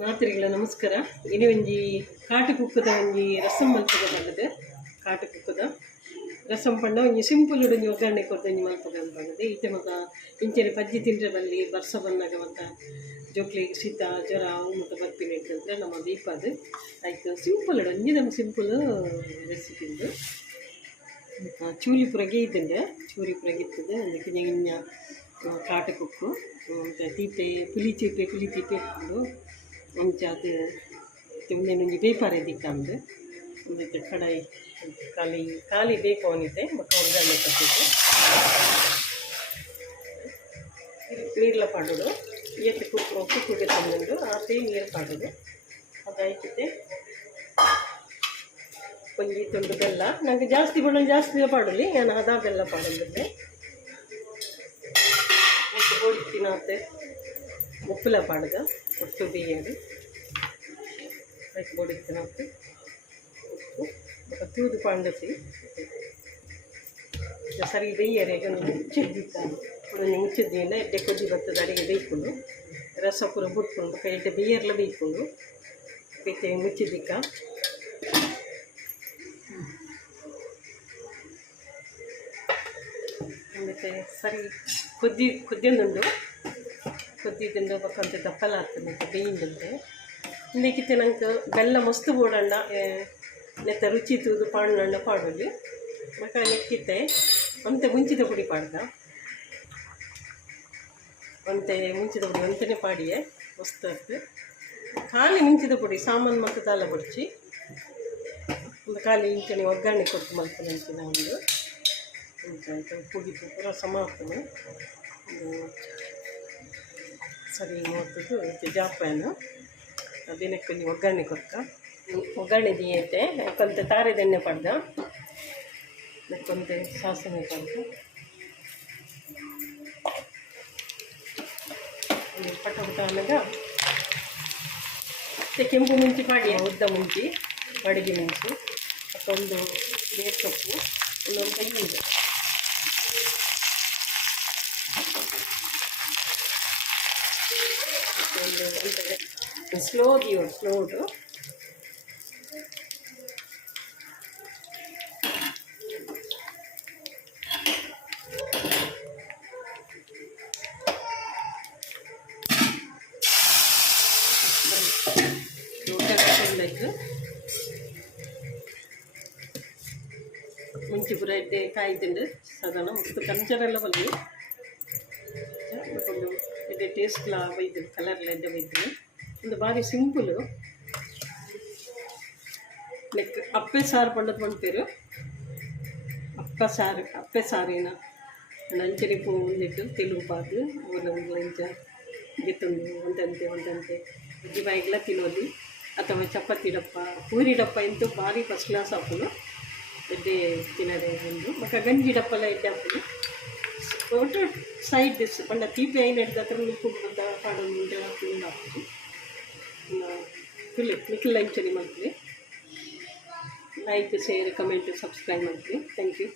ಮಾತ್ರಿಗಳ ನಮಸ್ಕಾರ. ಇಲ್ಲಿ ಒಂಜಿ ಕಾಟು ಕುಕ್ಕದ ಒಂಜಿ ರಸಂ ಮಲ್ಪದ ಬಂದದೆ. ಕಾಟು ಕುಕ್ಕದ ರಸಂ ಪಂಡ ಒಂಜಿ ಸಿಂಪಲ್ ಒಂಜಿ ಒಗ್ಗರಣೆ ಕೊಡ್ದು ಒಂಜಿ ಮಲ್ಪದ ಬಂದದೆ. ಈಚೆ ಮಗ ಇಂಚೆನೆ ಪಜ್ಜಿ ತಿಂಡ್ರೆ ಬಲ್ಲಿ ಬರ್ಸ ಬಂದಾಗ ಮತ್ತು ಜೋಕ್ಲಿಗೆ ಶೀತ ಜ್ವರ ಮತ್ತು ಬರ್ಪಿನ ಇಟ್ಟಂದ್ರೆ ನಮ್ಮ ದೀಪ ಅದು. ಆಯಿತು, ಸಿಂಪಲ್ ಒಂಜಿ ನಮ್ಮ ಸಿಂಪಲ್ ರೆಸಿಪಿಂದು ಚೂಲಿ ಪುರಗೆ ಇದ್ದಂಗೆ ಚೂರಿ ಪುರಗೆ ಇರ್ತದೆ. ಅದಕ್ಕೆ ಗಿಂಜ ಕಾಟ ಕುಕ್ಕು ಮತ್ತು ತೀಪೆ, ಪುಲಿ ಚೀಪೆ, ಪುಲಿ ತೀಪೆ ಇಟ್ಕೊಂಡು ಒಂಚ ಅದು ಒಂದೇನೊಂಜಿ ಬೇಪಾರೆ ದಿಕ್ಕಂದು ಒಂದೈತೆ ಕಡಾಯಿ ಖಾಲಿ ಖಾಲಿ ಬೇಕು ಅವನಿದೆ ಮತ್ತು ಒಗ್ಗರಣೆ ಕಟ್ಟಿದ್ದು. ನೀರ್ಲ ಪಾಡೋದು ಎತ್ತು ಕುಕ್ಕು ಕುಕ್ಕುಗೆ ತಂದು ಆಪೆ ನೀರು ಪಾಡೋದು ಅದಾಯ್ತದೆ ಒಂಜಿ ತುಂಡು ಬೆಲ್ಲ. ನನಗೆ ಜಾಸ್ತಿ ಬಣ್ಣ ಜಾಸ್ತಿ ಪಾಡಲಿ. ನಾನು ಹದ ಬೆಲ್ಲ ಪಾಡಲಿದ್ದೆ ಮತ್ತು ಹೊಡಿತಿನಾತೆ ಉಪ್ಪುಲ ಪಾಡ್ದ. ಒಟ್ಟು ಬೇಯದು ಅದಕ್ಕೆ ಹೊಡಿತಿನಾತೆ ಉಪ್ಪು ಮತ್ತು ತೂದು ಪಾಂಡಸಿ ಸರಿ ಬೇಯರೆ ಈಗ ಮುಚ್ಚಿದ್ದಿತ್ತ ಒಂದು ಮುಚ್ಚಿದ್ದಿಲ್ಲ ಎಡ್ಡೆ ಕೊದ್ದಿ ಬರ್ತದೆ ಅಡಿಗೆ ಬೇಯ್ಕೊಂಡು ರಸ ಪೂರ ಬಿಟ್ಕೊಂಡು ಎಡ್ಡೆ ಬೇಯರ್ಲ ಬೇಯ್ಕೊಂಡು ಬೇಯ್ತೆ ಮುಚ್ಚಿದ್ದಿಕ್ಕ ಮತ್ತು ಸರಿ ಕುದ್ದಿ ಕುದ್ದಿಂದುಂಡು ಕುದ್ದಿದ್ದು ಬಕ್ಕಂತ ದಪ್ಪಲ ಆಗ್ತದೆ ಬೇಯಿಂದಂತೆ ಇಂದಕ್ಕಿತ್ತೆ ನಂಗೆ ಬೆಲ್ಲ ಮಸ್ತು ಬೋಡಣ್ಣ ನೆತ್ತ ರುಚಿ ತೂದು ಪಾಡಣ್ಣ ಪಾಡೋಲಿ ಮಕ್ಕಳ ನೆಕ್ಕಿತ್ತೆ. ಅಂತೆ ಮುಂಚಿದ ಪುಡಿ ಪಾಡ್ದ. ಅಂತೆ ಮುಂಚಿದ ಪುಡಿ ಅಂತೆಯೇ ಪಾಡಿಯೇ. ಮಸ್ತ್ ಆಗ್ತದೆ. ಖಾಲಿ ಮುಂಚಿದ ಪುಡಿ, ಸಾಮಾನು ಮತ್ತು ತಾಲ ಬಡ್ಚಿ. ಒಂದು ಖಾಲಿ ಇಂಚನೆ ಒಗ್ಗರಣೆ ಕೊಟ್ಟು ಅಂಚಿನ ಒಂದು ಅಂತ ಪುಡಿ ಪೂರ ಸಮ ಆಗ್ತದೆ ಸರಿ ನೋಡ್ತಿದ್ದು ಇದು ಜಾಪಾನು ದಿನಕ್ಕೆ ನೀವು ಒಗ್ಗರಣೆ ಕೊಡ್ತ ಒಗ್ಗರಣೆ ದಿಯತೆ ಯಾಕಂತ ತಾರೆದೆಣ್ಣೆ ಪಡ್ದ. ಮತ್ತೊಂದು ಸಾಸನೆ ಪಡ್ದು. ಪಟ ಪಟ ಅನ್ನಗ ಮತ್ತೆ ಕೆಂಪು ಮುಂಚಿ ಮಾಡಿ, ಉದ್ದ ಮುಂಚಿ, ಅಡುಗೆ ಮೆಣಸು ಮತ್ತೊಂದು ಬೇರ್ ಸೊಪ್ಪು ಇನ್ನೊಂದು ಒಂದು ಸ್ಲೋ ದಿಯೋ ಸ್ಲೋಡು ಮುಂಚೆ ಪೂರ ಎಡ್ಡೆ ಕಾಯ್ದುಂಡು ಸಾಧಾರಣ ಮಸ್ತ್ ಕಂಚರೆಲ್ಲ ಎಡ್ಡೆ ಟೇಸ್ಟ್ಲ ಬೈದು ಕಲರ್ಲ ಎಡ್ಡೆ ಬೈದು ಒಂದು ಬಾರಿ ಸಿಂಪಲ್ ಲೈಕ್ ಅಪ್ಪೆ ಸಾರು ಪಂಡದ ಪಂಡ್ಪೇರು ಅಪ್ಪ ಸಾರು ಅಪ್ಪೆ ಸಾರಿನ ನಂಚರಿ ಪೂ ಒಂದಿಟ್ಟು ತೆಲುಗು ಪಾದು ಒಂದು ಲಂಚ ಗೆತ್ತೊಂದು ಒಂದಂತೆ ಒಂದಂತೆ ಅಜ್ಜಿ ಬಾಯಿಗೆಲ್ಲ ತಿನ್ನೋದು ಅಥವಾ ಚಪಾತಿ ಡಪ್ಪ ಪೂರಿ ಡಪ್ಪ ಎಂತೂ ಭಾರಿ ಫಸ್ಟ್ ಕ್ಲಾಸ್ ಹಾಕೋದು ಎಡ್ಡೆ ತಿನ್ನೋದೇ ಒಂದು ಮತ್ತು ಗಂಜಿ ಡಪ್ಪಲ್ಲ ಎಡ್ಡೆ ಹಾಕೋದು తోటి సైడ్ డిష్ మళ్ళీ తీపి అయినట్టు దగ్గర మీకు పాడు ఉంటుంది పిల్లి మీకు లైక్ చేయండి monthly like share comment subscribe monthly thank you